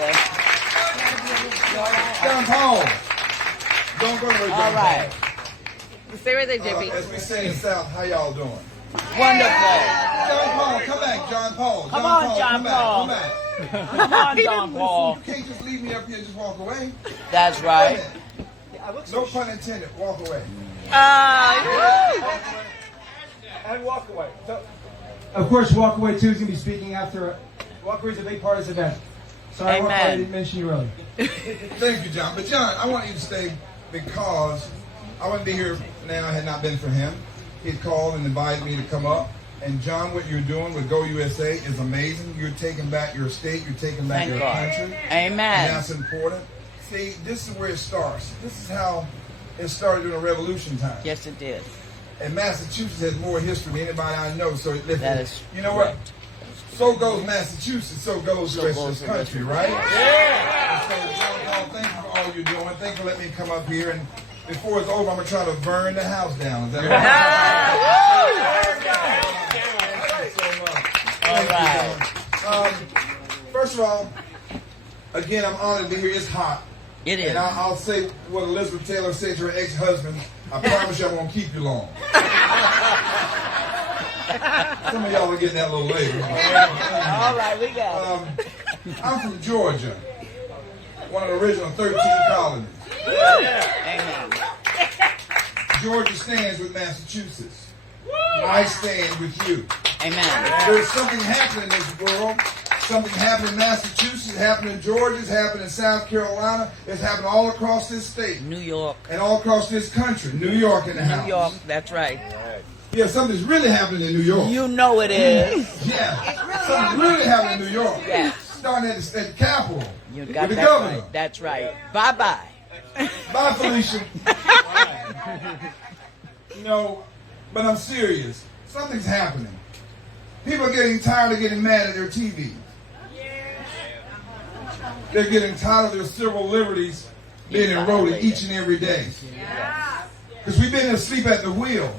doing? John Paul. Don't go away, John All right. Paul. Stay right there, JP. As we say in the South, how y'all doing? Wonderful. John Paul, come back, John Paul. Come on, John Paul. Come back. Come on, John Paul. You can't just leave me up here and just walk away. That's right. No pun intended. Walk away. And walk away. So, of course, walk away too is going to be speaking after. Walk away is a big part of this event. Sorry, Amen. Walk away, I didn't mention you earlier. Thank you, John. But John, I want you to stay because I wouldn't be here now had not been for him. He'd called and invited me to come up. And John, what you're doing with Go USA is amazing. You're taking back your state. You're taking back Thank your God. country. Amen. And that's important. See, this is where it starts. This is how it started during the Revolution time. Yes, it did. And Massachusetts has more history than anybody I know. So That is you know what? So goes Massachusetts, so goes the rest of this country, right? Yeah. So, John Paul, thank you for all you're doing. Thank you for letting me come up here. And before it's over, I'm going to try to burn the house down. Is that right? All right. First of all, again, I'm honored to be here. It's hot. It is. And I'll say what Elizabeth Taylor said to her ex-husband. I promise you I won't keep you long. Some of y'all are getting that a little later. All right, we got it. I'm from Georgia, one of the original 13 colonies. Amen. Georgia stands with Massachusetts. I stand with you. Amen. There's something happening in this world. Something happening in Massachusetts, happening in Georgia, it's happening in South Carolina, it's happening all across this state. New York. And all across this country. New York in the house. New York, that's right. Yeah, something's really happening in New York. You know it is. Yeah, something's really happening in New York. Yes. Starting at the Capitol You with got the that governor. right. That's right. Bye-bye. Bye, Felicia. You know, but I'm serious. Something's happening. People are getting tired of getting mad at their TV. They're getting tired of their civil liberties being eroded each and every day. Because we've been asleep at the wheel.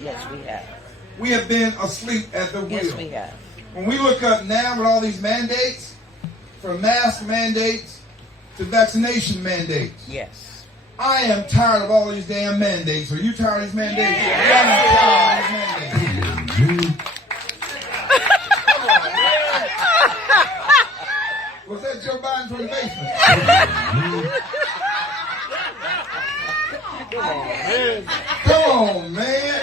Yes, we have. We have been asleep at the wheel. Yes, we have. When we look up now with all these mandates, from mask mandates to vaccination mandates, Yes. I am tired of all these damn mandates. Are you tired of these mandates? Yeah. I'm tired of these mandates. Come on, man. Was that Joe Biden from the basement? Come on, man.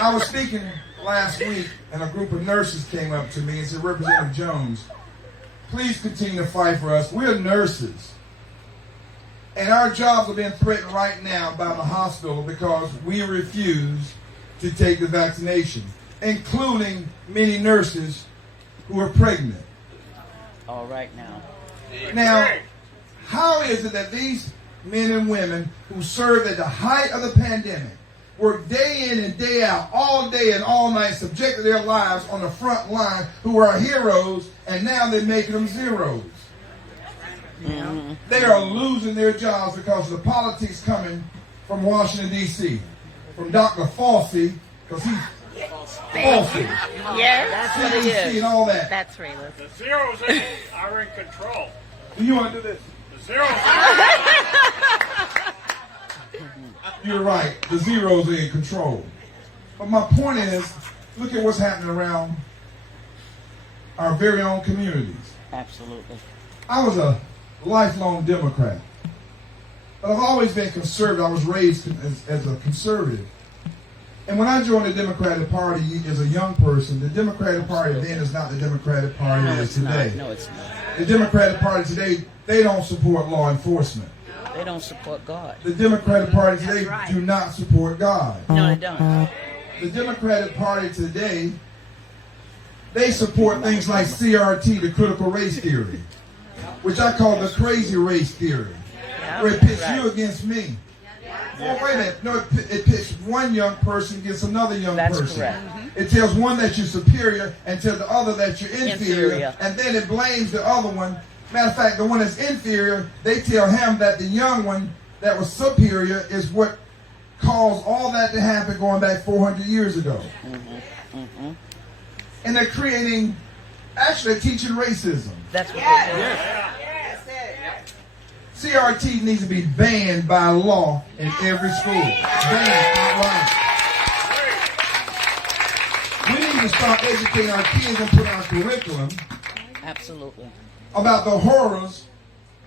I was speaking last week, and a group of nurses came up to me and said, Representative Jones, please continue to fight for us. We're nurses. And our jobs are being threatened right now by the hospital because we refuse to take the vaccination, including many nurses who are pregnant. All right now. Now, how is it that these men and women who served at the height of the pandemic work day in and day out, all day and all night, subjected their lives on the front line, who are heroes, and now they're making them zeros? Mm-hmm. They are losing their jobs because of the politics coming from Washington, D.C., from Dr. Fauci, because he's Fauci, Yeah, that's what it CDC is. and all that. That's Rayla. The zeros are in control. Do you want to do this? The zeros You're right. The zeros are in control. But my point is, look at what's happening around our very own communities. Absolutely. I was a lifelong Democrat. But I've always been conservative. I was raised as a conservative. And when I joined the Democratic Party as a young person, the Democratic Party then is not the Democratic Party it is today. No, it's not. The Democratic Party today, they don't support law enforcement. They don't support God. The Democratic Party today do not support God. No, they don't. The Democratic Party today, they support things like CRT, the critical race theory, which I call the crazy race theory, where it pits you against me. Well, wait a minute. No, it pits one young person against another young That's person. correct. It tells one that you're superior and tells the other that you're inferior. Inferior. And then it blames the other one. Matter of fact, the one that's inferior, they tell him that the young one that was superior is what caused all that to happen going back 400 years ago. and they're creating, actually they're teaching racism. That's what CRT needs to be banned by law in every school. Banned outright. We need to start educating our kids and put our curriculum Absolutely. about the horrors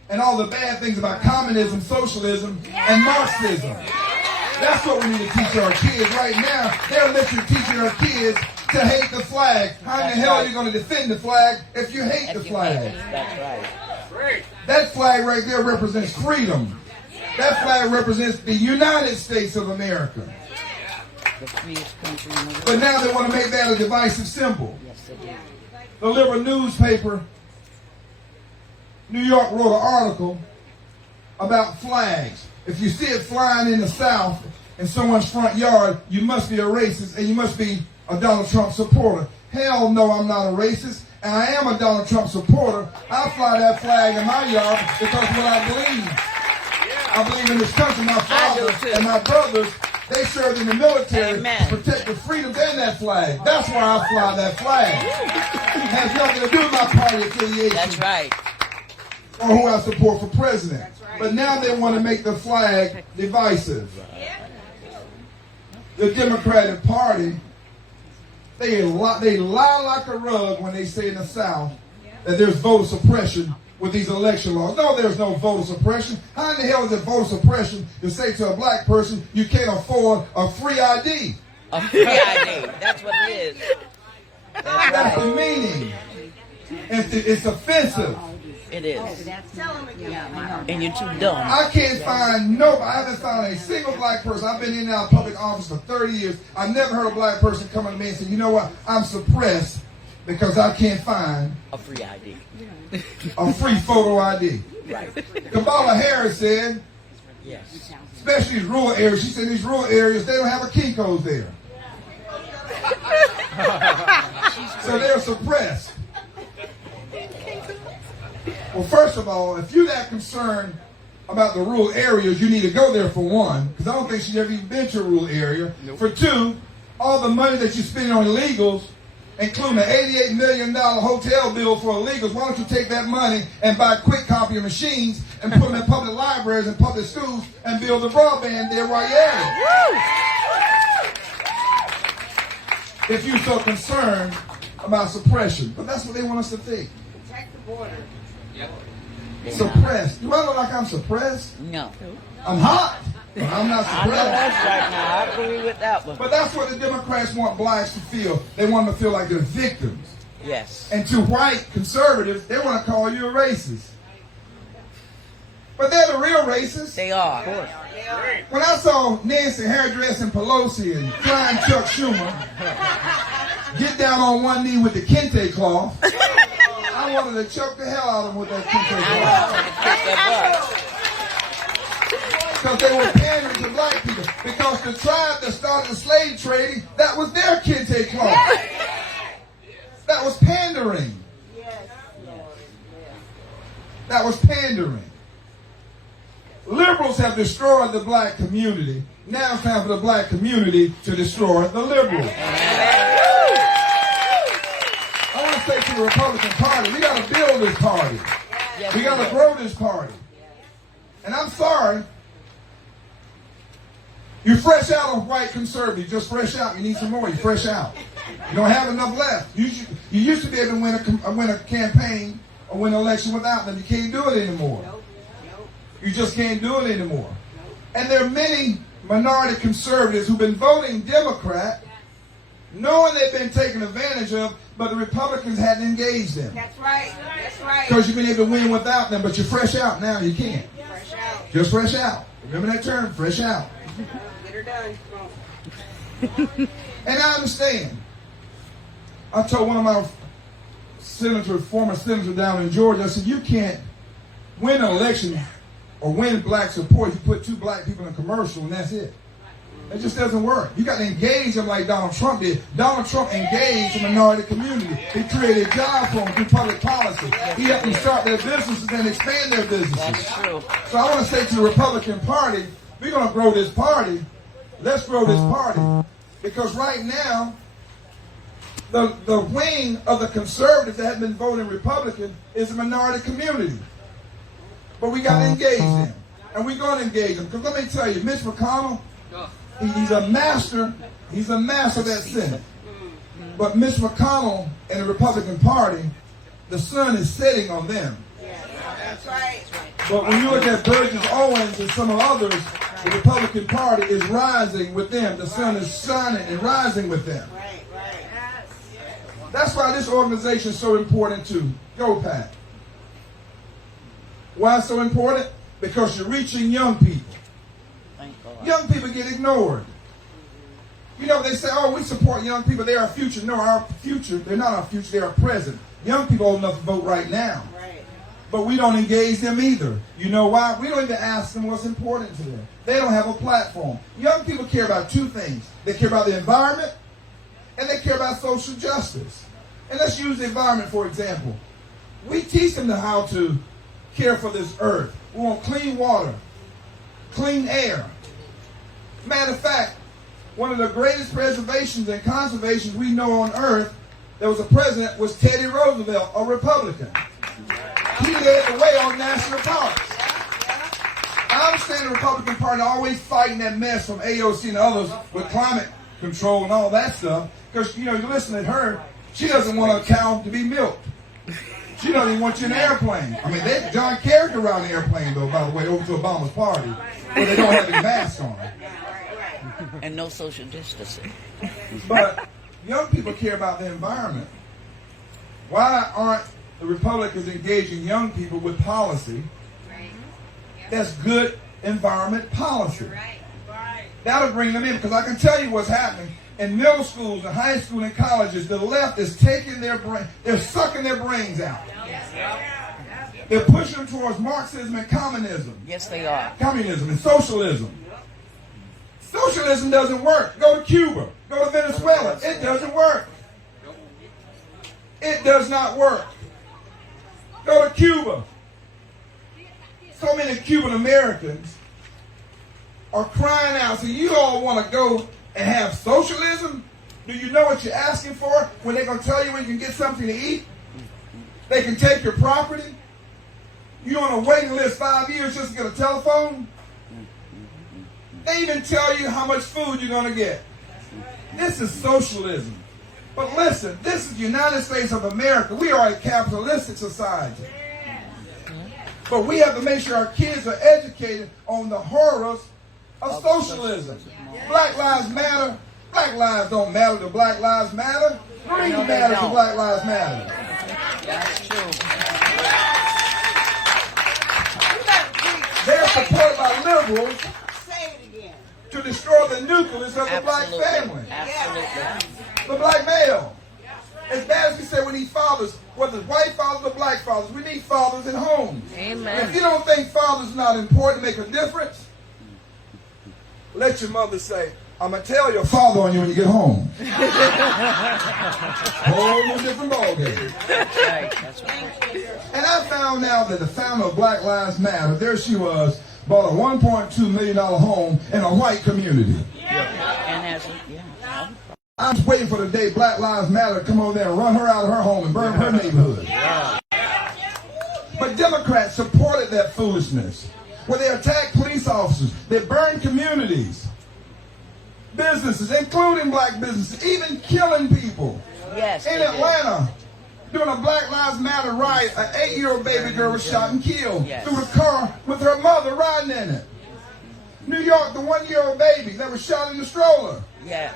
and all the bad things about communism, socialism, and Marxism. That's what we need to teach our kids right now. They're literally teaching our kids to hate the flag. How in the hell are you going to defend the flag if you hate the flag? That's right. That flag right there represents freedom. That flag represents the United States of America. The freest country in the world. But now they want to make that a divisive symbol. Yes, they do. The liberal newspaper, New York, wrote an article about flags. If you see it flying in the South in someone's front yard, you must be a racist and you must be a Donald Trump supporter. Hell no, I'm not a racist, and I am a Donald Trump supporter. I fly that flag in my yard because what I believe. I believe in this country. My father and my brothers, they served in the military Amen. to protect the freedoms in that flag. That's why I fly that flag. It has nothing to do with my party affiliation. That's right. Or who I support for president. But now they want to make the flag divisive. The Democratic Party, they lie like a rug when they say in the South that there's voter suppression with these election laws. No, there's no voter suppression. How in the hell is it voter suppression to say to a black person you can't afford a free ID? A free ID. That's what it is. That's the meaning. It's offensive. It is. And you're too dumb. I can't find nobody. I haven't found a single black person. I've been in and out of public office for 30 years. I've never heard a black person come to me and say, you know what, I'm suppressed because I can't find A free ID. a free photo ID. Right. Kamala Harris said, Yes. especially these rural areas, she said these rural areas, they don't have a Kinko's there. So they're suppressed. Well, first of all, if you're that concerned about the rural areas, you need to go there for one, because I don't think she's ever even been to a rural area. Nope. For two, all the money that you're spending on illegals, including an $88 million hotel bill for illegals, why don't you take that money and buy quick copier machines and put them in public libraries and public schools and build the broadband there while you're at it? If you're so concerned about suppression. But that's what they want us to think. Protect the border. Suppressed. Do I look like I'm suppressed? No. I'm hot, but I'm not I know suppressed. that's right now. I agree with that one. But that's what the Democrats want blacks to feel. They want them to feel like they're victims. Yes. And to white conservatives, they want to call you a racist. But they're the real racists. They are. When I saw Nancy hairdressing Pelosi and flying Chuck Schumer get down on one knee with the kente cloth, I wanted to choke the hell out of them with that kente cloth. Because they were pandering to black people. Because the tribe that started the slave trading, that was their kente cloth. That was pandering. That was pandering. Liberals have destroyed the black community. Now it's time for the black community to destroy the liberals. I want to say to the Republican Party, we got to build this party. We got to grow this party. And I'm sorry, you're fresh out of white conservative. Just fresh out. You need some more. You're fresh out. You don't have enough left. You used to be able to win a campaign or win an election without them. You can't do it anymore. You just can't do it anymore. And there are many minority conservatives who've been voting Democrat, knowing they've been taken advantage of, but the Republicans hadn't engaged them. That's right. That's right. Because you've been able to win without them, but you're fresh out now. You can't. Fresh out. Just fresh out. Remember that term, fresh out. Get her done. And I understand. I told one of my former senators down in Georgia, I said, you can't win an election or win black support. You put two black people in a commercial and that's it. It just doesn't work. You got to engage them like Donald Trump did. Donald Trump engaged the minority community. He created jobs for them through public policy. He helped them start their businesses and expand their businesses. That's true. So I want to say to the Republican Party, we're going to grow this party. Let's grow this party. Because right now, The wing of the conservatives that have been voting Republican is a minority community. But we got to engage them. And we're going to engage them. Because let me tell you, Mitch McConnell, he's a master. He's a master of that Senate. But Mitch McConnell and the Republican Party, the sun is setting on them. That's right. But when you look at Burgess Owens and some of others, the Republican Party is rising with them. The sun is shining and rising with them. Right, right. That's why this organization is so important too. Go, Pat. Why it's so important? Because you're reaching young people. Young people get ignored. You know, they say, oh, we support young people. They're our future. No, our future, they're not our future. They're our present. Young people old enough to vote right now. Right. But we don't engage them either. You know why? We don't even ask them what's important to them. They don't have a platform. Young people care about two things. They care about the environment, and they care about social justice. And let's use the environment, for example. We teach them how to care for this earth. We want clean water, clean air. Matter of fact, one of the greatest preservations and conservations we know on earth, there was a president, was Teddy Roosevelt, a Republican. He led the way on national parks. I understand the Republican Party always fighting that mess from AOC and others with climate control and all that stuff. Because, you know, you listen to her, she doesn't want a cow to be milked. She doesn't even want you in an airplane. I mean, John Kerry can ride an airplane, though, by the way, over to Obama's party, where they don't have a mask on. And no social distancing. But young people care about the environment. Why aren't the Republicans engaging young people with policy that's good environment policy? That'll bring them in, because I can tell you what's happening. In middle schools and high school and colleges, the left is taking their brain, they're sucking their brains out. They're pushing them towards Marxism and communism. Yes, they are. Communism and socialism. Socialism doesn't work. Go to Cuba. Go to Venezuela. It doesn't work. It does not work. Go to Cuba. So many Cuban Americans are crying out. So you all want to go and have socialism? Do you know what you're asking for when they're going to tell you when you can get something to eat? They can take your property. You're on a waiting list 5 years just to get a telephone. They even tell you how much food you're going to get. This is socialism. But listen, this is the United States of America. We are a capitalistic society. But we have to make sure our kids are educated on the horrors of socialism. Black lives matter. Black lives don't matter to Black Lives Matter. Green matters to Black Lives Matter. That's true. They're supported by liberals Say it again. to destroy the nucleus of the black family. Absolutely. The black male. As bad as we say we need fathers, whether it's white fathers or black fathers, we need fathers in homes. Amen. If you don't think fathers are not important to make a difference, let your mother say, I'm going to tell your father on you when you get home. Whole new different ballgame. That's right. That's right. And I found out that the founder of Black Lives Matter, there she was, bought a $1.2 million home in a white community. And as I'm just waiting for the day Black Lives Matter to come over there and run her out of her home and burn her neighborhood. But Democrats supported that foolishness, where they attacked police officers, they burned communities, businesses, including black businesses, even killing people. Yes. In Atlanta, during a Black Lives Matter riot, an 8-year-old baby girl was shot and killed through the car with her mother riding in it. New York, the 1-year-old baby that was shot in the stroller. Yes.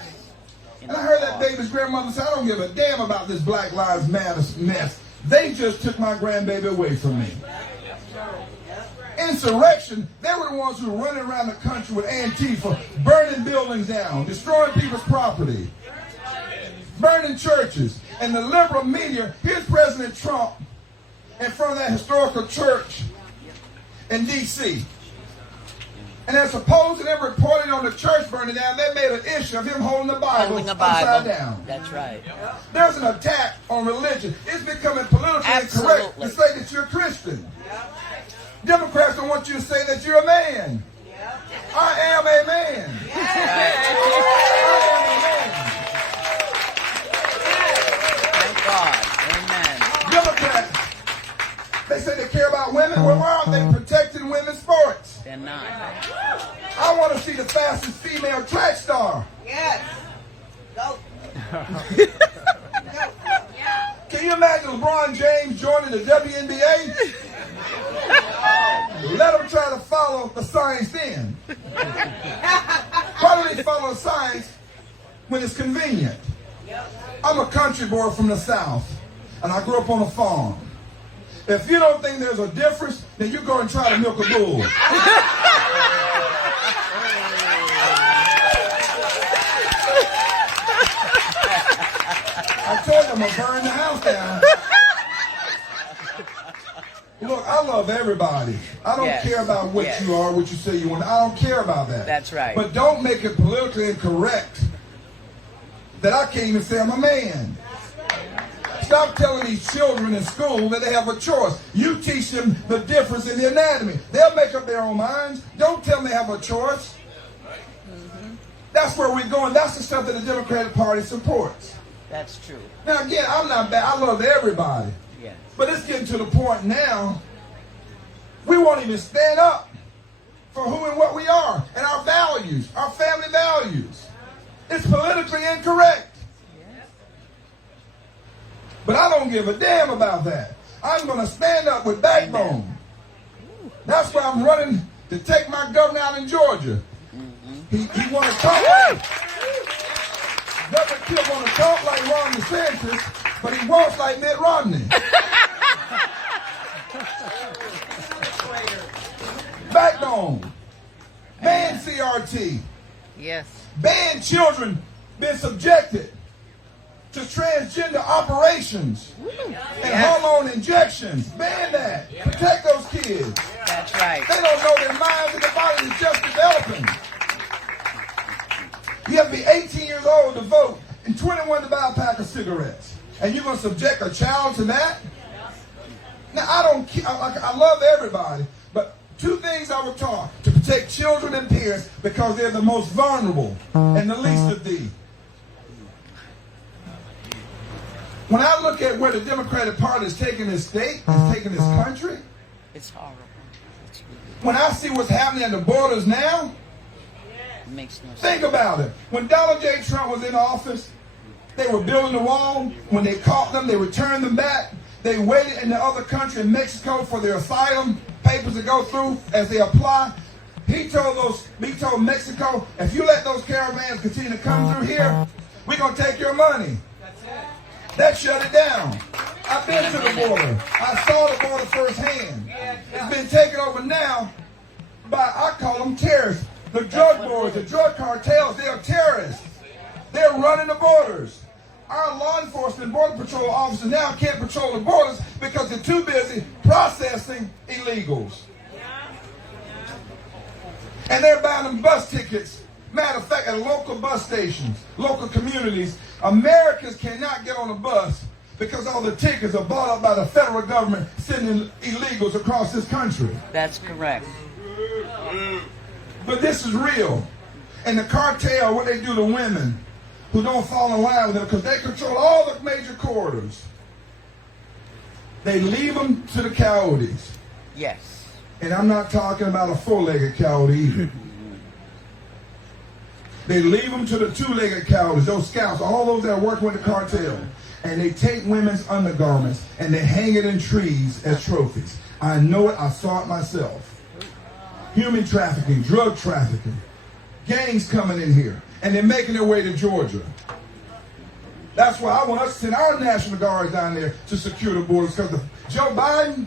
And I heard that baby's grandmother say, I don't give a damn about this Black Lives Matter mess. They just took my grandbaby away from me. Insurrection, they were the ones who were running around the country with Antifa, burning buildings down, destroying people's property, burning churches. And the liberal media, here's President Trump in front of that historical church in D.C. And they're supposing they're reporting on the church burning down. They made an issue of him holding the Bible upside down. That's right. There's an attack on religion. It's becoming politically incorrect to say that you're a Christian. Democrats don't want you to say that you're a man. I am a man. I am a man. They say they care about women. Well, why aren't they protecting women's sports? They're not. I want to see the fastest female track star. Yes. Go. Can you imagine LeBron James joining the WNBA? Let them try to follow the science then. Why do they follow the science when it's convenient? I'm a country boy from the South, and I grew up on a farm. If you don't think there's a difference, then you go and try to milk a bull. I told you I'm going to burn the house down. Look, I love everybody. I don't care about what you are, what you say you want. I don't care about that. That's right. But don't make it politically incorrect that I can't even say I'm a man. Stop telling these children in school that they have a choice. You teach them the difference in the anatomy. They'll make up their own minds. Don't tell them they have a choice. That's where we're going. That's the stuff that the Democratic Party supports. That's true. Now, again, I'm not bad. I love everybody. Yes. But it's getting to the point now, we won't even stand up for who and what we are and our values, our family values. It's politically incorrect. But I don't give a damn about that. I'm going to stand up with backbone. That's why I'm running to take my governor out in Georgia. He want to talk. Governor Kemp want to talk like Ron DeSantis, but he wants like Mitt Romney. Backbone. Ban CRT. Yes. Ban children being subjected to transgender operations and hormone injections. Ban that. Protect those kids. That's right. They don't know their minds and their bodies are just developing. You have to be 18 years old to vote and 21 to buy a pack of cigarettes. And you're going to subject a child to that? Now, I love everybody, but two things I was taught: to protect children and parents because they're the most vulnerable and the least of thee. When I look at where the Democratic Party is taking this state, is taking this country, it's horrible. It's really, when I see what's happening at the borders now, it makes no sense. think about it. When Donald J. Trump was in office, they were building the wall. When they caught them, they returned them back. They waited in the other country in Mexico for their asylum papers to go through as they apply. He told Mexico, if you let those caravans continue to come through here, we're going to take your money. That shut it down. I've been to the border. I saw the border firsthand. It's been taken over now by, I call them terrorists. The drug lords, the drug cartels, they are terrorists. They're running the borders. Our law enforcement border patrol officers now can't patrol the borders because they're too busy processing illegals. And they're buying them bus tickets. Matter of fact, at local bus stations, local communities, Americans cannot get on a bus because all the tickets are bought up by the federal government sending illegals across this country. That's correct. But this is real. And the cartel, what they do to women who don't fall in line with them, because they control all the major corridors. They leave them to the coyotes. Yes. And I'm not talking about a four-legged coyote either. They leave them to the two-legged coyotes, those scouts, all those that are working with the cartel. And they take women's undergarments and they hang it in trees as trophies. I know it. I saw it myself. Human trafficking, drug trafficking, gangs coming in here, and they're making their way to Georgia. That's why I want us to send our National Guard down there to secure the borders, because Joe Biden,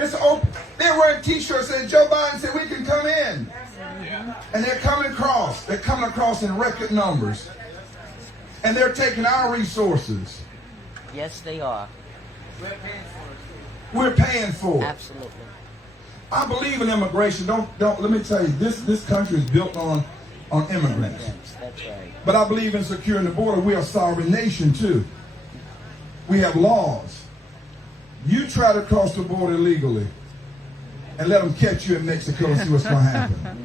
it's open. They're wearing T-shirts saying Joe Biden said we can come in. And they're coming across. They're coming across in record numbers. And they're taking our resources. Yes, they are. We're paying for it. Absolutely. I believe in immigration. Don't let me tell you, this country is built on immigrants. That's right. But I believe in securing the border. We are a sovereign nation too. We have laws. You try to cross the border illegally and let them catch you in Mexico and see what's going to happen.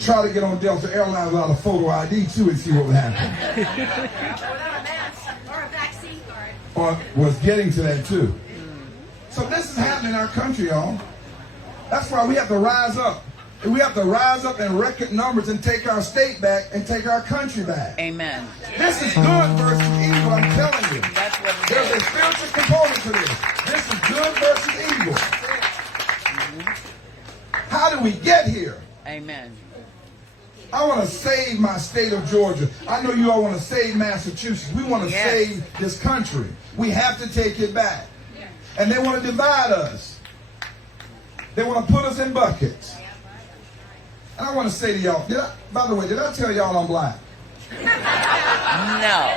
Try to get on Delta Airlines without a photo ID too and see what would happen. Without a mask or a vaccine card. or was getting to that too. So this is happening in our country, y'all. That's why we have to rise up. We have to rise up in record numbers and take our state back and take our country back. Amen. This is good versus evil, I'm telling you. That's what it There's is. a spiritual component to this. This is good versus evil. How do we get here? Amen. I want to save my state of Georgia. I know you all want to save Massachusetts. We want to save this country. We have to take it back. And they want to divide us. They want to put us in buckets. And I want to say to y'all, by the way, did I tell y'all I'm black? No.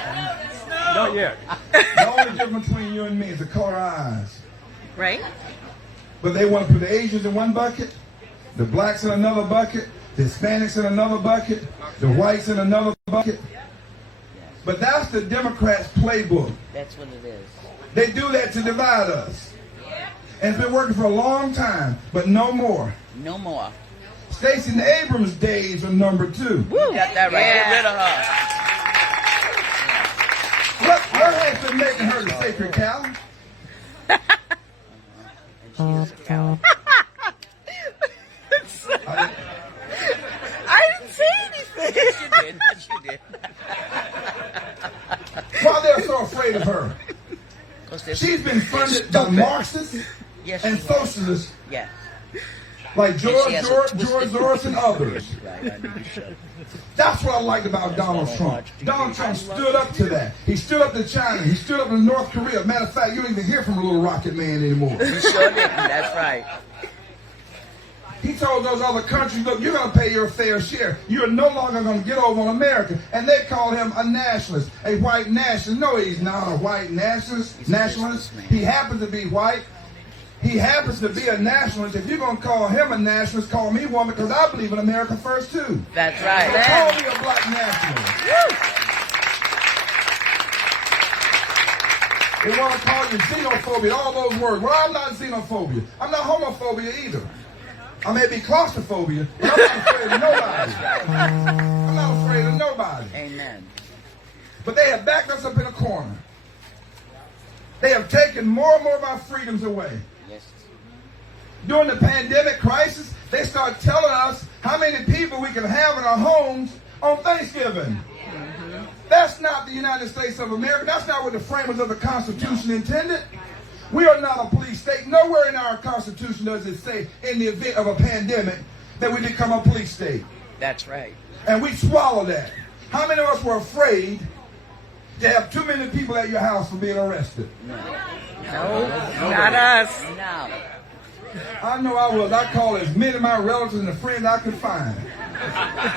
Not yet. The only difference between you and me is the color of eyes. Right? But they want to put the Asians in one bucket, the blacks in another bucket, the Hispanics in another bucket, the whites in another bucket. But that's the Democrats' playbook. That's what it is. They do that to divide us. And it's been working for a long time, but no more. No more. Stacey Abrams' days are number 2. Woo. Got that right. Get rid of her. What has been making her the sacred cow? And she is a cow. I didn't say anything. Yes, you did. Yes, you did. Why they're so afraid of her? She's been funded by Marxists Yes, and she was. socialists Yes. like George she has a Soros and others. Right, I knew you should. That's what I liked about Donald Trump. Donald Trump stood up to that. He stood up to China. He stood up to North Korea. Matter of fact, you don't even hear from the little rocket man anymore. You sure didn't. That's right. He told those other countries, look, you're going to pay your fair share. You're no longer going to get over on America. And they call him a nationalist, a white nationalist. No, he's not a white nationalist. He happens to be white. He happens to be a nationalist. If you're going to call him a nationalist, call me one, because I believe in America first, too. That's right. So call me a black nationalist. They want to call you xenophobia, all those words. Well, I'm not xenophobia. I'm not homophobia either. I may be claustrophobia, but I'm not afraid of nobody. I'm not afraid of nobody. Amen. But they have backed us up in a corner. They have taken more and more of our freedoms away. Yes. During the pandemic crisis, they start telling us how many people we can have in our homes on Thanksgiving. That's not the United States of America. That's not what the framers of the Constitution intended. We are not a police state. Nowhere in our Constitution does it say, in the event of a pandemic, that we become a police state. That's right. And we swallow that. How many of us were afraid to have too many people at your house for being arrested? No. Not us. No. I know I was. I called as many of my relatives and the friends I could find.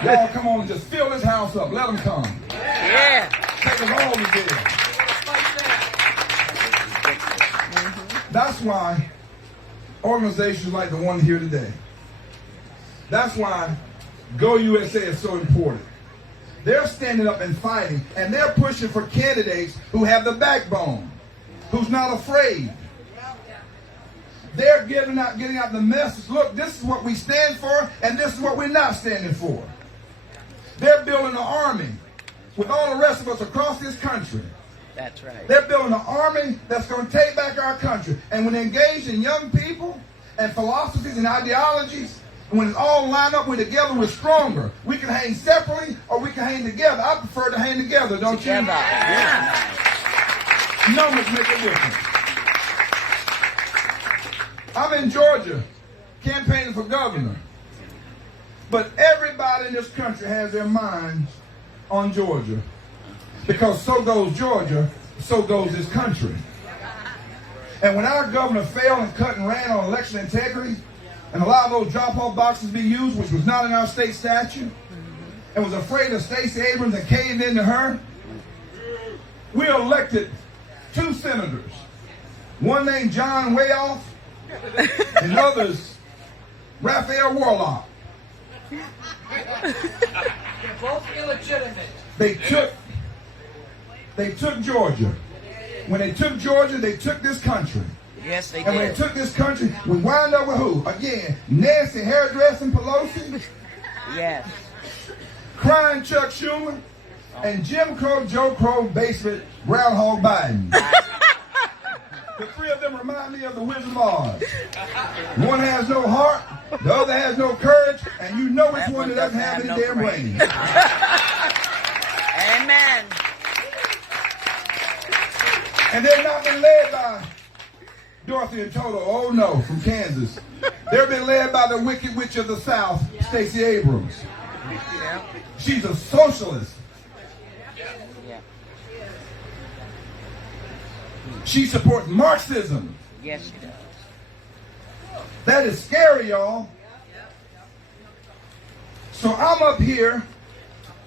Y'all come on and just fill this house up. Let them come. Yeah. Take us all to jail. That's why organizations like the one here today, that's why Go USA is so important. They're standing up and fighting, and they're pushing for candidates who have the backbone, who's not afraid. They're getting out the message. Look, this is what we stand for, and this is what we're not standing for. They're building an army with all the rest of us across this country. That's right. They're building an army that's going to take back our country. And when they engage in young people and philosophies and ideologies, and when it's all lined up, we're together, we're stronger. We can hang separately or we can hang together. I prefer to hang together, don't you? Yeah. Numbers make a difference. I'm in Georgia campaigning for governor. But everybody in this country has their minds on Georgia. Because so goes Georgia, so goes this country. And when our governor failed and cut and ran on election integrity and allowed those drop-off boxes to be used, which was not in our state statute, and was afraid of Stacey Abrams and caved into her, we elected 2 senators. One named John Wayoff and others, Raphael Warlock. They're both illegitimate. They took Georgia. When they took Georgia, they took this country. Yes, they And when they did. took this country, we wound up with who? Again, Nancy Hairdressing Pelosi, Yes. crying Chuck Schumer, and Jim Crow, Joe Crow, basement, Groundhog Biden. The three of them remind me of the Wizard of Oz. One has no heart, the other has no courage, and you know which one doesn't have any damn brains. Amen. And they've not been led by Dorothy and Toto, oh no, from Kansas. They've been led by the Wicked Witch of the South, Stacey Abrams. Yeah. She's a socialist. Yeah. She supports Marxism. Yes, she does. That is scary, y'all. So I'm up here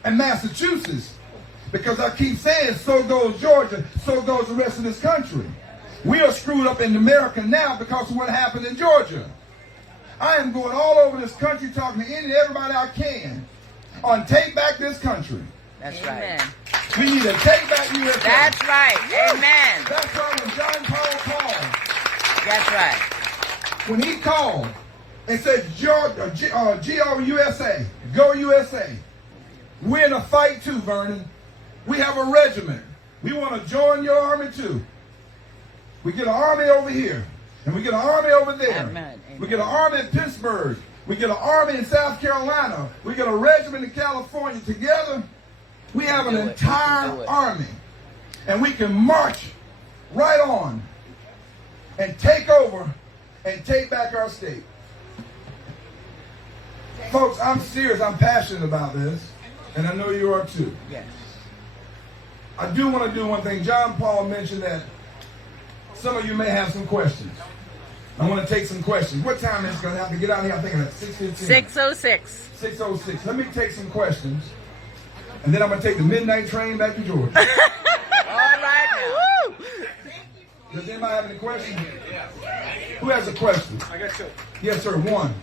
in Massachusetts because I keep saying so goes Georgia, so goes the rest of this country. We are screwed up in America now because of what happened in Georgia. I am going all over this country talking to any and everybody I can on take back this country. That's right. We need to take back USA. That's right. Amen. That's why when John Paul called, That's right. when he called and said, G-O-USA, go USA, we're in a fight too, Vernon. We have a regiment. We want to join your army too. We get an army over here, and we get an army over there. Amen. We get an army in Pittsburgh. We get an army in South Carolina. We get a regiment in California. Together, we have an entire army, and we can march right on and take over and take back our state. Folks, I'm serious. I'm passionate about this, and I know you are too. Yes. I do want to do one thing. John Paul mentioned that some of you may have some questions. I want to take some questions. What time is it going to have to get out of here? I think it's 6:15. 6:06. 6:06. Let me take some questions, and then I'm going to take the midnight train back to Georgia. All right now. Woo! Does anybody have any questions? Who has a question? I got two. Yes, sir. One.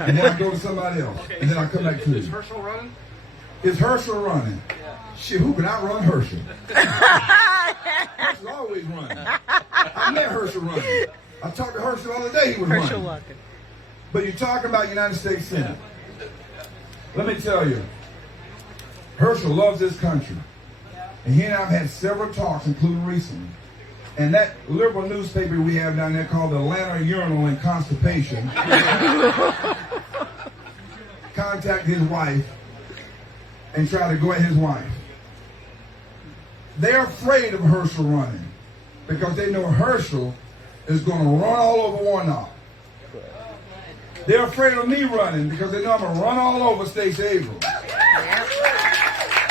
And then I go to somebody else, and then I come back to Is you. Herschel running? Is Herschel running? Shit, who can outrun Herschel? Herschel's always running. I met Herschel running. I talked to Herschel the other day. He was Herschel running. walking. But you're talking about United States Senate. Let me tell you, Herschel loves this country. And he and I have had several talks, including recently. And that liberal newspaper we have down there called the Atlanta Urinal and Constipation contacted his wife and tried to go at his wife. They're afraid of Herschel running because they know Herschel is going to run all over Warnock. They're afraid of me running because they know I'm going to run all over Stacey Abrams.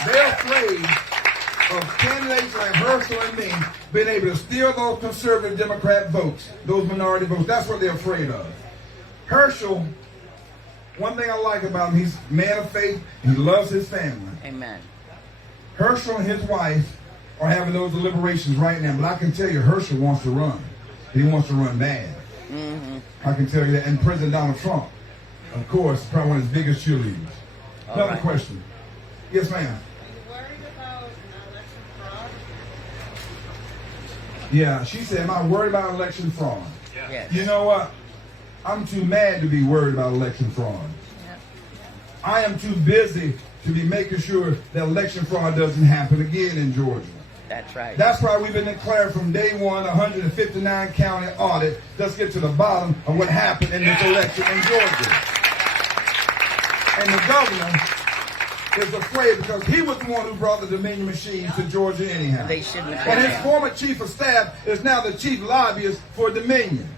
They're afraid of candidates like Herschel and me being able to steal those conservative Democrat votes, those minority votes. That's what they're afraid of. Herschel, one thing I like about him, he's a man of faith, and he loves his family. Amen. Herschel and his wife are having those deliberations right now, but I can tell you Herschel wants to run. He wants to run bad. Mm-hmm. I can tell you that. And President Donald Trump, of course, probably one of his biggest cheerleaders. Another question. Yes, ma'am. Are you worried about election fraud? Yeah, she said, am I worried about election fraud? Yes. You know what? I'm too mad to be worried about election fraud. Yep. I am too busy to be making sure that election fraud doesn't happen again in Georgia. That's right. That's why we've been declared from day one 159 county audit. Let's get to the bottom of what happened in this election in Georgia. And the governor is afraid because he was the one who brought the Dominion machines to Georgia anyhow. They shouldn't have And done his that. former chief of staff is now the chief lobbyist for Dominion.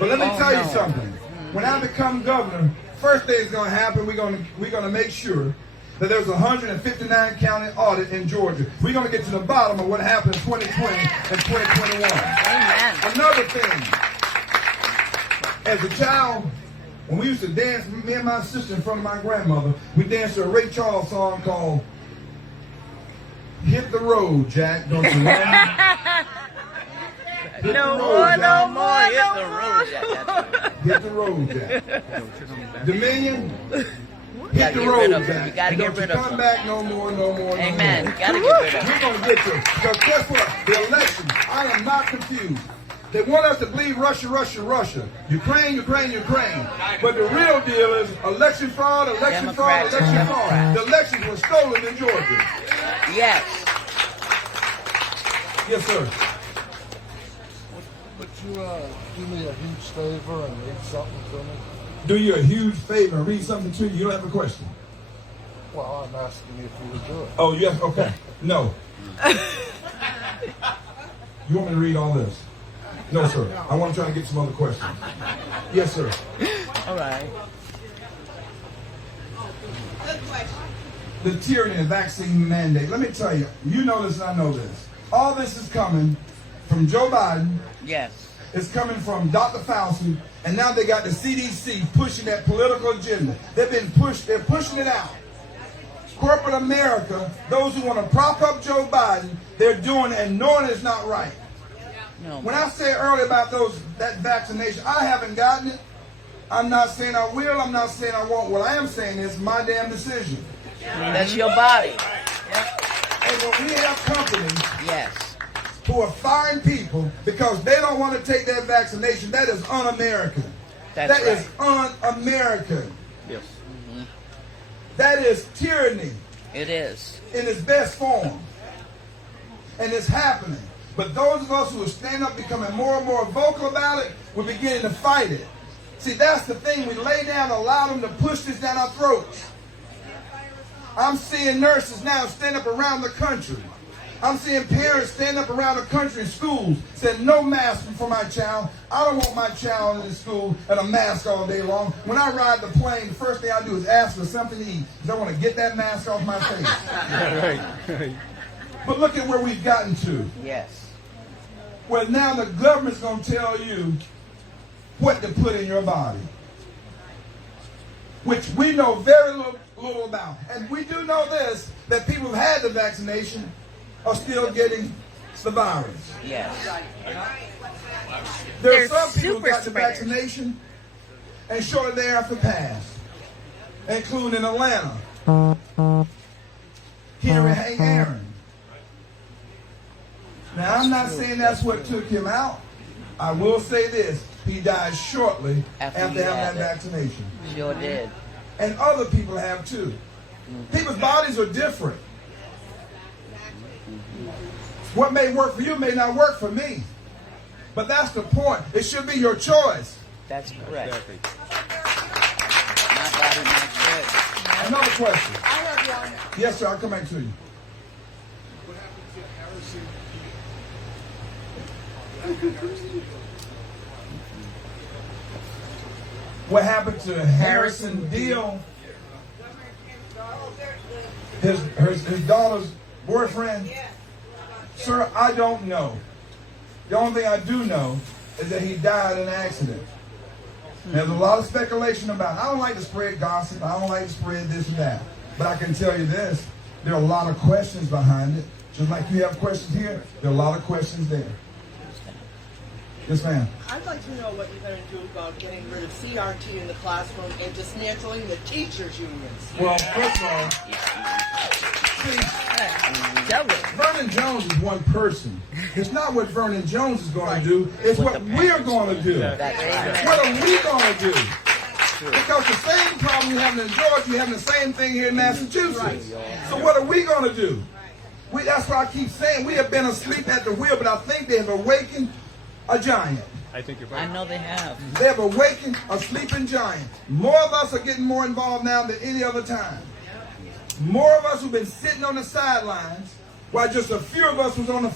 But let me tell you something. When I become governor, first thing is going to happen, we're going to make sure that there's a 159 county audit in Georgia. We're going to get to the bottom of what happened in 2020 and 2021. Amen. Another thing, as a child, when we used to dance, me and my sister in front of my grandmother, we danced to a Ray Charles song called Hit the Road, Jack, don't you run. Hit No the more, road, no Jack. more, Hit no the more. road, Jack. Hit the road, Jack. Dominion, hit gotta the get road, rid of Jack. them. You gotta And get don't rid you of come them. back no more, no more, no Amen. more. Gotta get rid of them. We're going to get you. Because guess what? The election, I am not confused. They want us to believe Russia, Russia, Russia. Ukraine, Ukraine, Ukraine. But the real deal is election fraud, election fraud, Democrats, election fraud. Democrats. The elections were stolen in Georgia. Yes. Yes, sir. you do me a huge favor and read something to me? Do you a huge favor and read something to you? You don't have a question. Well, I'm asking you if you would do it. Oh, yes, okay. No. You want me to read all this? No, sir. I want to try to get some other questions. Yes, sir. All right. The tyranny of vaccine mandate. Let me tell you, you know this and I know this. All this is coming from Joe Biden. Yes. It's coming from Dr. Fauci. And now they got the CDC pushing that political agenda. They're pushing it out. Corporate America, those who want to prop up Joe Biden, they're doing it and knowing it's not right. No. When I said earlier about that vaccination, I haven't gotten it. I'm not saying I will. I'm not saying I won't. What I am saying is my damn decision. That's your body. And when we have companies Yes. who are firing people because they don't want to take that vaccination, that is un-American. That's That is un-American. Yes. That is tyranny It is. in its best form. And it's happening. But those of us who are standing up, becoming more and more vocal about it, we're beginning to fight it. See, that's the thing. We lay down and allow them to push this down our throats. I'm seeing nurses now stand up around the country. I'm seeing parents stand up around the country in schools saying no mask for my child. I don't want my child in the school and a mask all day long. When I ride the plane, the first thing I do is ask for something to eat because I want to get that mask off my face. Right. But look at where we've gotten to. Yes. Where now the government's going to tell you what to put in your body. Which we know very little about. And we do know this, that people who've had the vaccination are still getting the virus. Yes. There They're are some people who super got the spreaders. vaccination and shortly thereafter passed, including in Atlanta. Henry Hank Aaron. Now, I'm not saying that's what took him out. I will say this. He died shortly after having that vaccination. Sure did. And other people have too. People's bodies are different. What may work for you may not work for me. But that's the point. It should be your choice. That's correct. Exactly. My body, my choice. Another question. I have one. Yes, sir. I'll come back to you. What happened to Harrison Deal? His daughter's boyfriend? Sir, I don't know. The only thing I do know is that he died in an accident. There's a lot of speculation about it. I don't like to spread gossip. I don't like to spread this and that. But I can tell you this. There are a lot of questions behind it. Just like you have questions here, there are a lot of questions there. Yes, ma'am. I'd like to know what you're going to do about getting rid of CRT in the classroom and dismantling the teachers' unions. Well, first of all, see, Vernon Jones is one person. It's not what Vernon Jones is going to do. It's what we're going to do. What are we going to do? Because the same problem you're having in Georgia, you're having the same thing here in Massachusetts. So what are we going to do? That's why I keep saying we have been asleep at the wheel, but I think they have awakened a giant. I think you're right. I know they have. They have awakened a sleeping giant. More of us are getting more involved now than any other time. More of us who've been sitting on the sidelines, while just a few of us was on the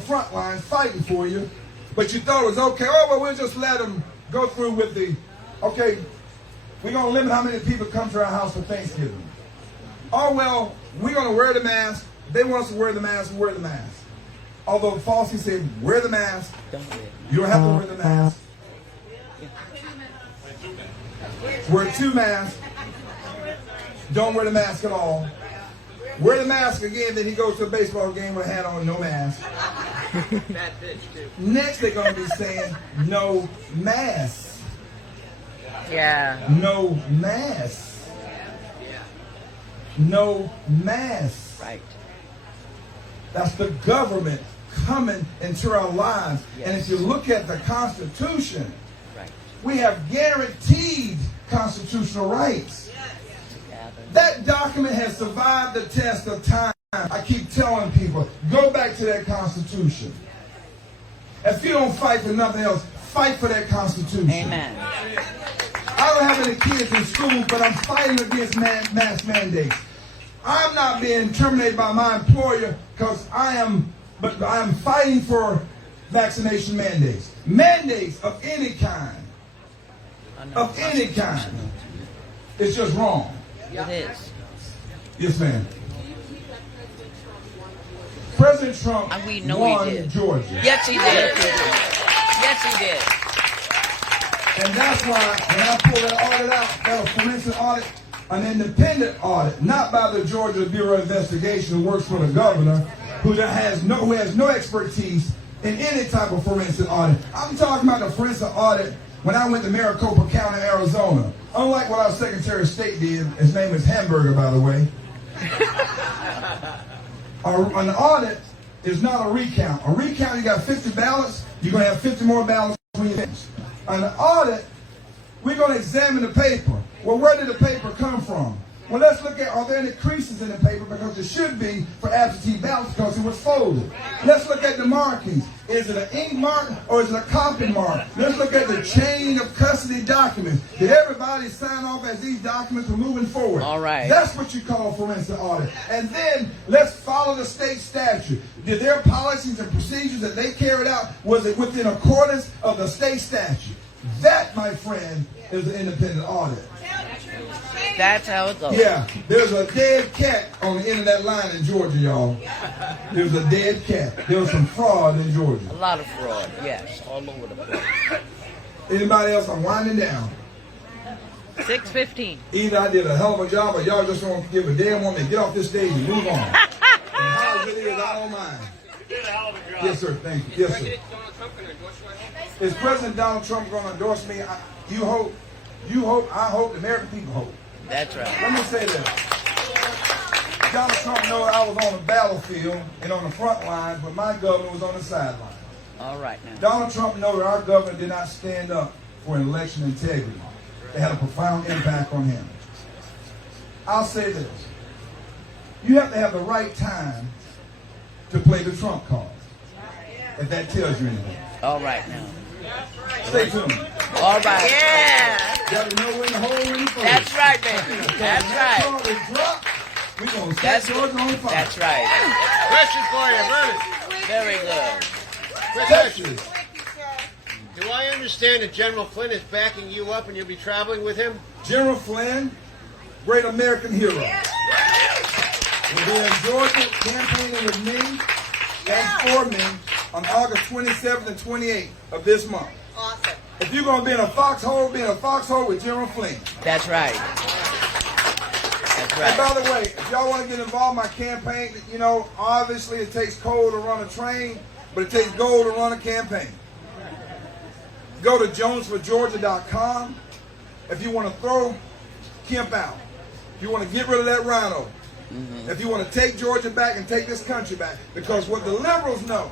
front lines fighting for you, but you thought it was okay. Oh, well, we'll just let them go through with okay, we're going to limit how many people come to our house for Thanksgiving. Oh, well, we're going to wear the mask. They want us to wear the mask, we wear the mask. Although Fauci said, wear the mask. You don't have to wear the mask. Wear 2 masks. Don't wear the mask at all. Wear the mask again, then he goes to a baseball game with a hat on, no mask. Next, they're going to be saying, no mask. Yeah. No mask. No mask. Right. That's the government coming into our lives. Yes. And if you look at the Constitution, Right. we have guaranteed constitutional rights. Yeah, That document has survived the test of time. I keep telling people, go back to that Constitution. If you don't fight for nothing else, fight for that Constitution. Amen. I don't have any kids in school, but I'm fighting against mass mandates. I'm not being terminated by my employer because I am fighting for vaccination mandates. Mandates of any kind. Of any kind. It's just wrong. It is. Yes, ma'am. President Trump And we know won he did. Georgia. Yes, he did. Yes, he did. And that's why when I pull that audit out, that forensic audit, an independent audit, not by the Georgia Bureau of Investigation who works for the governor, who has no expertise in any type of forensic audit. I'm talking about the forensic audit when I went to Maricopa County, Arizona. Unlike what our Secretary of State did, his name is Hamburger, by the way. An audit is not a recount. A recount, you got 50 ballots, you're going to have 50 more ballots when you finish. An audit, we're going to examine the paper. Well, where did the paper come from? Well, let's look at, are there any creases in the paper? Because there should be for absentee ballots because it was folded. Let's look at the markings. Is it an ink mark or is it a copy mark? Let's look at the chain of custody documents. Did everybody sign off as these documents were moving forward? All right. That's what you call forensic audit. And then let's follow the state statute. Did their policies and procedures that they carried out, was it within accordance of the state statute? That, my friend, is an independent audit. That's how it goes. Yeah, there's a dead cat on the end of that line in Georgia, y'all. There's a dead cat. There was some fraud in Georgia. A lot of fraud, yes, all over the place. Anybody else? I'm winding down. 6:15. Either I did a hell of a job or y'all just don't give a damn want me to get off this stage and move on. And how it is, I don't mind. Yes, sir. Thank you. Yes, sir. Is President Donald Trump going to endorse me? You hope. I hope. The American people hope. That's right. Let me say this. Donald Trump knows I was on the battlefield and on the front lines when my governor was on the sideline. All right now. Donald Trump knows that our governor did not stand up for election integrity. It had a profound impact on him. I'll say this. You have to have the right time to play the Trump card. If that tells you anything. All right now. Stay tuned. All right. Yeah. You got to know when to hold when to fold. That's right, baby. That's right. When the card is dropped, we're going to set That's Georgia on fire. That's right. Question for you, Vernon. Very good. Texas. Do I understand that General Flynn is backing you up and you'll be traveling with him? General Flynn, great American hero. Will be in Georgia campaigning with me and for me on August 27th and 28th of this month. Awesome. If you're going to be in a foxhole, be in a foxhole with General Flynn. That's right. That's And right. by the way, if y'all want to get involved in my campaign, you know, obviously it takes coal to run a train, but it takes gold to run a campaign. Go to jonesforgeorgia.com if you want to throw Kemp out. If you want to get rid of that rhino. If you want to take Georgia back and take this country back. Because what the liberals know,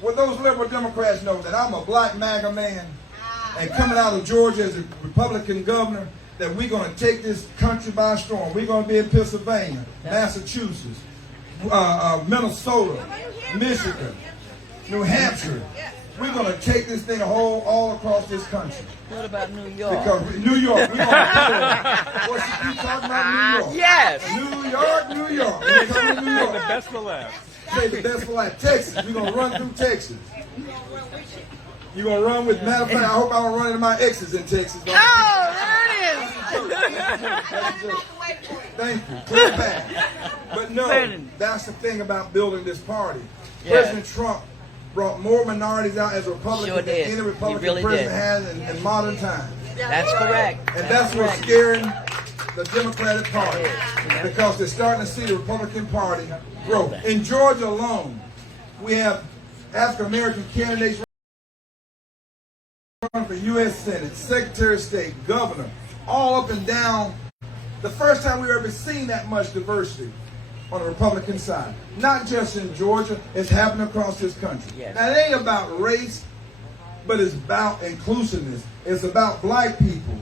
what those liberal Democrats know, that I'm a black MAGA man and coming out of Georgia as a Republican governor, that we're going to take this country by storm. We're going to be in Pennsylvania, Massachusetts, Minnesota, Michigan, New Hampshire. We're going to take this thing all across this country. What about New York? Because New York, we're going to What you talking about New York? Yes. New York. We're coming to New York. The best for last. Save the best for life. Texas. We're going to run through Texas. You're going to run with, matter of fact, I hope I don't run into my exes in Texas. Oh, there it is. Thank you. Put it back. But no, that's the thing about building this party. Yeah. President Trump brought more minorities out as a Republican Sure than did. any Republican He really president did. has in modern times. That's correct. And that's what's scaring the Democratic Party. Because they're starting to see the Republican Party grow. In Georgia alone, we have African American candidates running for U.S. Senate, Secretary of State, Governor, all up and down. The first time we've ever seen that much diversity on the Republican side. Not just in Georgia, it's happening across this country. Yes. Now, it ain't about race, but it's about inclusiveness. It's about black people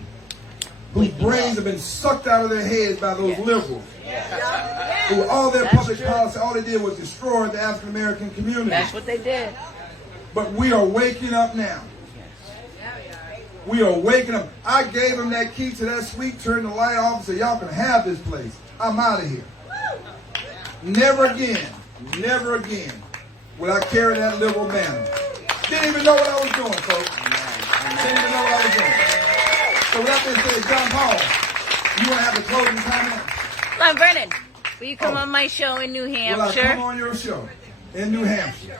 whose brains have been sucked out of their heads by those liberals. Who all their public policy, all they did was destroy the African American community. That's what they did. But we are waking up now. We are waking up. I gave him that key to that suite, turned the light off, so y'all can have this place. I'm out of here. Never again will I carry that liberal banner. Didn't even know what I was doing, folks. Didn't even know what I was doing. So with that being said, John Paul, you want to have the closing comments? Vernon, will you come on my show in New Hampshire? Will I come on your show in New Hampshire?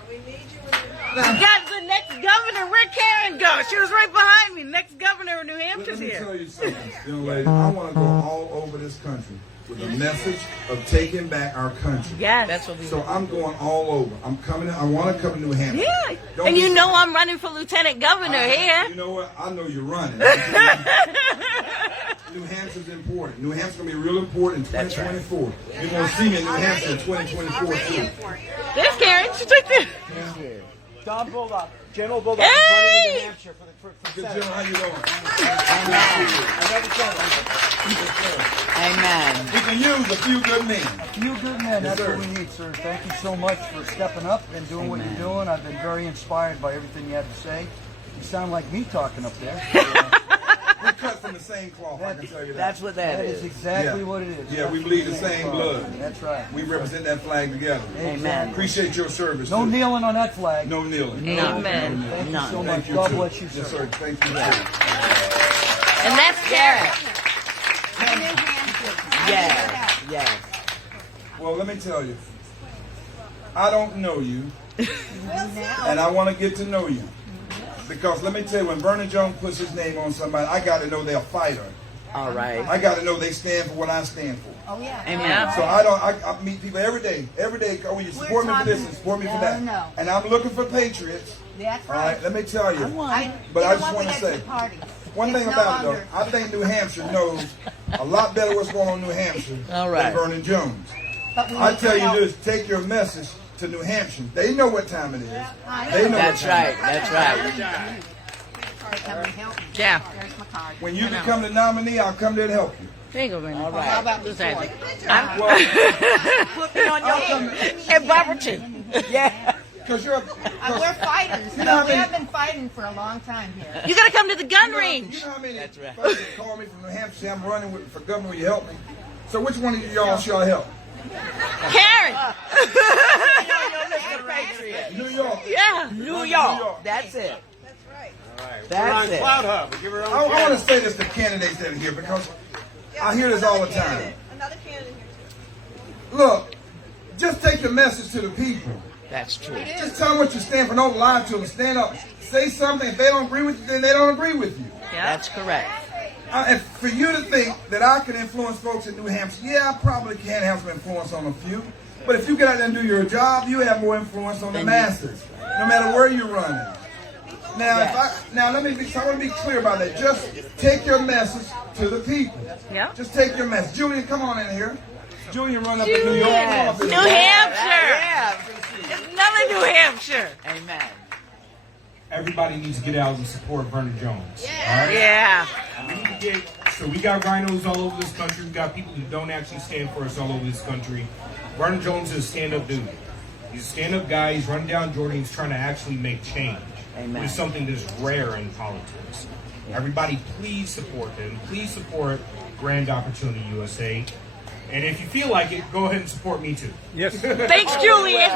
We got the next governor. Where'd Karen go? She was right behind me. Next governor of New Hampshire's Let me here. tell you something, young lady. I want to go all over this country with a message of taking back our country. Yes. That's what we So I'm going all over. I'm coming. I want to come to New Hampshire. Yeah. Don't And you be- know I'm running for lieutenant governor here. You know what? I know you're running. New Hampshire's important. New Hampshire's going to be real important in 2024. You're going to see me in New Hampshire in 2024 too. There's Karen. She's right there. Don Bulldog, General Bulldog, Hey! is running in New Hampshire for Good Senate. General, how you doing? Amen. We can use a few good men. You good man, that's sir. what we need, sir. Thank you so much for stepping up and doing what you're doing. I've been very inspired by everything you had to say. You sound like me talking up there. We cut from the same cloth, I can tell you that. That's what that That is is. exactly Yeah. what it is. Yeah, we bleed the same blood. That's right. We represent that flag together. Amen. Appreciate your service. No too. kneeling on that flag. No kneeling. Amen. Thank you None. so Thank much. you, God too. bless you, Yes, sir. sir. Thank you, too. And that's Karen. Yes. Yes. Well, let me tell you. I don't know you. And I want to get to know you. Because let me tell you, when Vernon Jones puts his name on somebody, I got to know they're a fighter. All right. I got to know they stand for what I stand for. Amen. So I meet people every day. Every day, oh, you support me for this and support me for that. And I'm looking for patriots. That's All right, let me tell you. But I just want to say, one thing about it though, I think New Hampshire knows a lot better what's going on in New Hampshire All right. than Vernon Jones. I tell you this, take your message to New Hampshire. They know what time it is. They know That's what time right. That's right. Yeah. When you become the nominee, I'll come there to help you. There you go, Vernon. All right. How about this side? Put me on your And Barbara too. Yeah. Because you're We're fighters. You know how We many- have been fighting for a long time here. You gotta come to the gun You range. know how many That's right. folks that call me from New Hampshire say I'm running for governor, will you help me? So which one of y'all should I help? Karen. New York. Yeah. New York. That's it. We're on That's it. Cloud Hub. We give her own I want to say this to candidates that are here because I hear this all the time. Another candidate here. Look, just take your message to the people. That's true. Just tell them what you stand for. Don't lie to them. Stand up. Say something. If they don't agree with you, then they don't agree with you. That's correct. And for you to think that I can influence folks in New Hampshire, yeah, I probably can have some influence on a few. But if you get out there and do your job, you have more influence on the masses, no matter where you're running. Now, I want to be clear about that. Just take your message to the people. Yeah. Just take your message. Julian, come on in here. Julian, run up in New York. Come up in New here. Hampshire. Yeah. It's another New Hampshire. Amen. Everybody needs to get out and support Vernon Jones. All right? Yeah. We need to so we got rhinos all over this country. We got people who don't actually stand for us all over this country. Vernon Jones is a stand-up dude. He's a stand-up guy. He's running down Jordan. He's trying to actually make change. Amen. Which is something that's rare in politics. Everybody, please support him. Please support Grand Opportunity USA. And if you feel like it, go ahead and support me too. Yes. Thanks, Julian.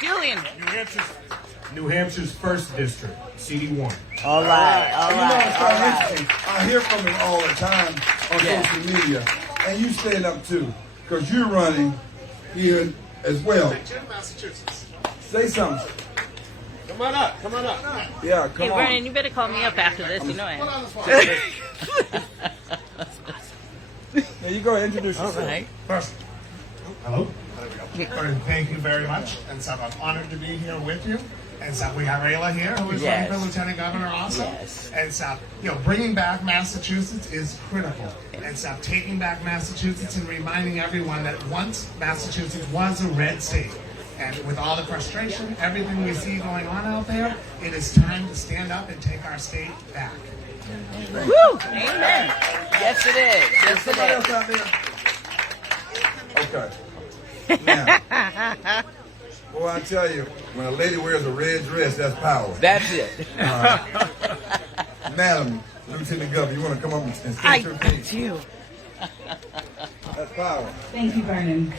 Julian. New Hampshire's first district, CD1. All right. All You know, right. it's All kind of right. interesting. I hear from him all the time on social media. And you stand up too, because you're running here as well. Massachusetts. Say something. Come on up. Come on up. Yeah, Hey, come Vernon, on. you better call me up after this. You know I am. Now you go ahead and introduce yourself. All right. First, hello. Thank you very much. And so I'm honored to be here with you. And so we have Ayla here, who is running for Lieutenant Governor also. Yes. And so, bringing back Massachusetts is critical. And so taking back Massachusetts and reminding everyone that once Massachusetts was a red state. And with all the frustration, everything we see going on out there, it is time to stand up and take our state back. Woo! Amen. Yes, it is. Yes, it Somebody is. else out there? Okay. Now, Boy, I tell you, when a lady wears a red dress, that's power. That's it. Madam Lieutenant Governor, you want to come up and stand to That's you. That's power. Thank you, Vernon.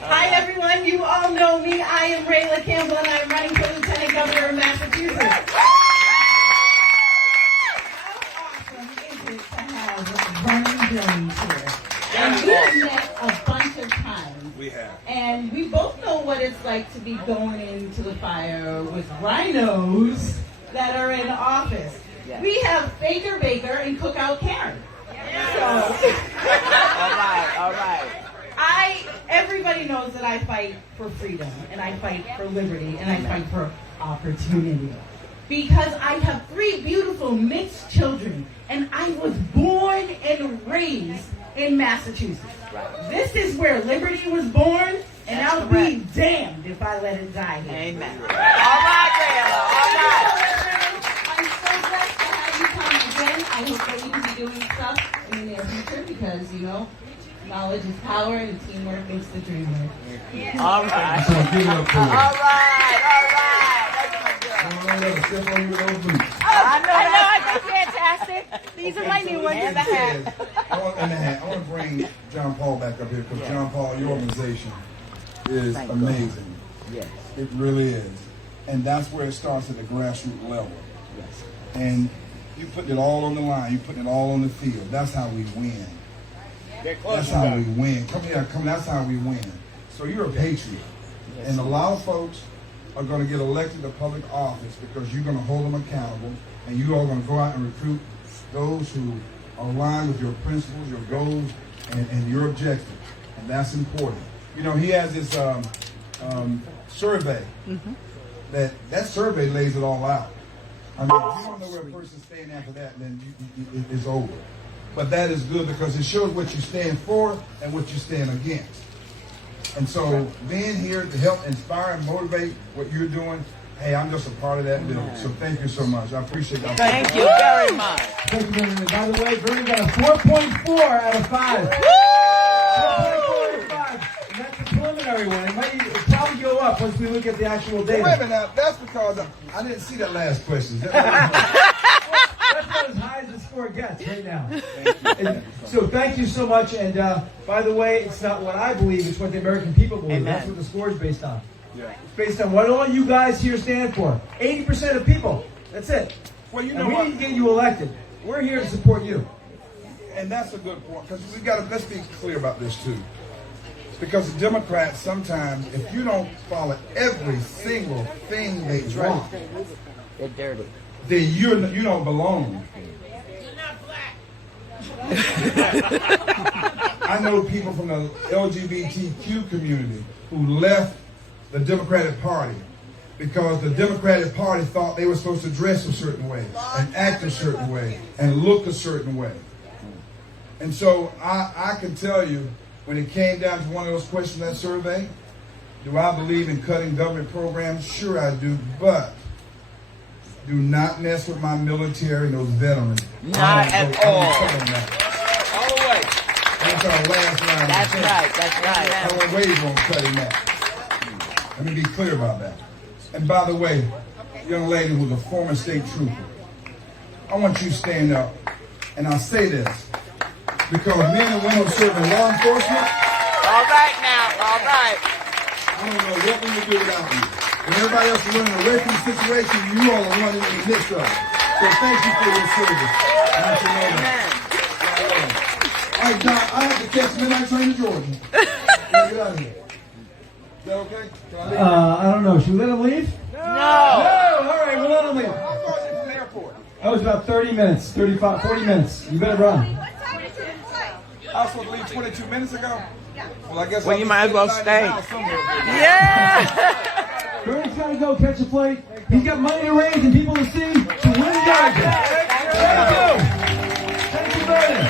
Hi, everyone. You all know me. I am Rayla Campbell, and I'm running for Lieutenant Governor of Massachusetts. How awesome is it to have Vernon Jones here? And we've met a bunch of times. We have. And we both know what it's like to be going into the fire with rhinos that are in office. Yeah. We have Baker Baker and Cookout Karen. So, All right. everybody knows that I fight for freedom, and I fight for liberty, and I fight for opportunity. Because I have 3 beautiful mixed children, and I was born and raised in Massachusetts. This is where liberty was born, and I'll be damned if I let it die here. Amen. All right, Rayla. All right. I'm so blessed to have you come again. I hope that we can be doing stuff in the near future because, you know, knowledge is power and teamwork makes the dream work. All right. So give it up for All her. right. I know, step on you with those boots. I know, that's fantastic. These are my new ones. And the hat. I want to bring John Paul back up here because John Paul, your organization is amazing. Yes. It really is. And that's where it starts at the grassroots level. Yes. And you putting it all on the line. You putting it all on the field. That's how we win. That's how we win. Come here, come. That's how we win. So you're a patriot. Yes. And a lot of folks are going to get elected to public office because you're going to hold them accountable, and you are going to go out and recruit those who are aligned with your principles, your goals, and your objectives. And that's important. You know, he has this survey. That survey lays it all out. I mean, if you don't know where a person's staying after that, then it's over. But that is good because it shows what you stand for and what you stand against. And so being here to help inspire and motivate what you're doing, hey, I'm just a part of that building. So thank you so much. I appreciate that. Thank you very much. Thank you, Vernon. By the way, Vernon got a 4.4 out of 5. 4.4 out of 5. And that's the preliminary one. It might probably go up once we look at the actual data. Wait a minute now. That's because I didn't see that last question. That's not as high as the score gets right now. So thank you so much. And by the way, it's not what I believe, it's what the American people believe. Amen. That's what the score is based on. Yeah. It's based on what all you guys here stand for. 80% of people. That's it. Well, you know and we what? need to get you elected. We're here to support you. And that's a good point because we got to, let's be clear about this too. Because the Democrats sometimes, if you don't follow every single thing they want, They're dirty. then you don't belong. I know people from the LGBTQ community who left the Democratic Party because the Democratic Party thought they were supposed to dress a certain way and act a certain way and look a certain way. And so I can tell you, when it came down to one of those questions in that survey, do I believe in cutting government programs? Sure I do, but do not mess with my military and those veterans. Not at all. All the way. That's our last line. That's right. That's right. I don't wave on cutting that. Let me be clear about that. And by the way, young lady who's a former state trooper, I want you to stand up. And I'll say this, because men and women serve in law enforcement. All right now. All right. I don't know what we would do without you. When everybody else is running a wrecking situation, you all are running in the midst of it. So thank you for your service. I want you to know that. All right, Doc, I have to catch midnight train to Georgia. Get out of here. Is that okay? Can I leave? I don't know. Should we let him leave? No. No! All right, we'll let him leave. How far is it from the airport? That was about 30 minutes, 35, 40 minutes. You better run. I was supposed to leave 22 minutes ago. Well, I guess Well, you might as well stay. Yeah. Vernon's got to go catch a flight. He's got money to raise and people to see to win Georgia. Thank you. Thank you, Vernon.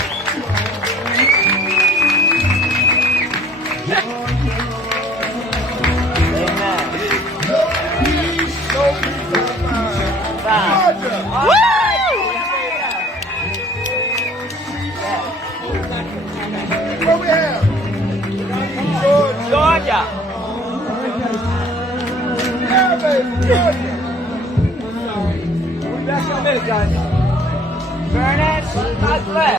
What we have? Georgia. We'll be back in a minute, guys. Vernon, God bless.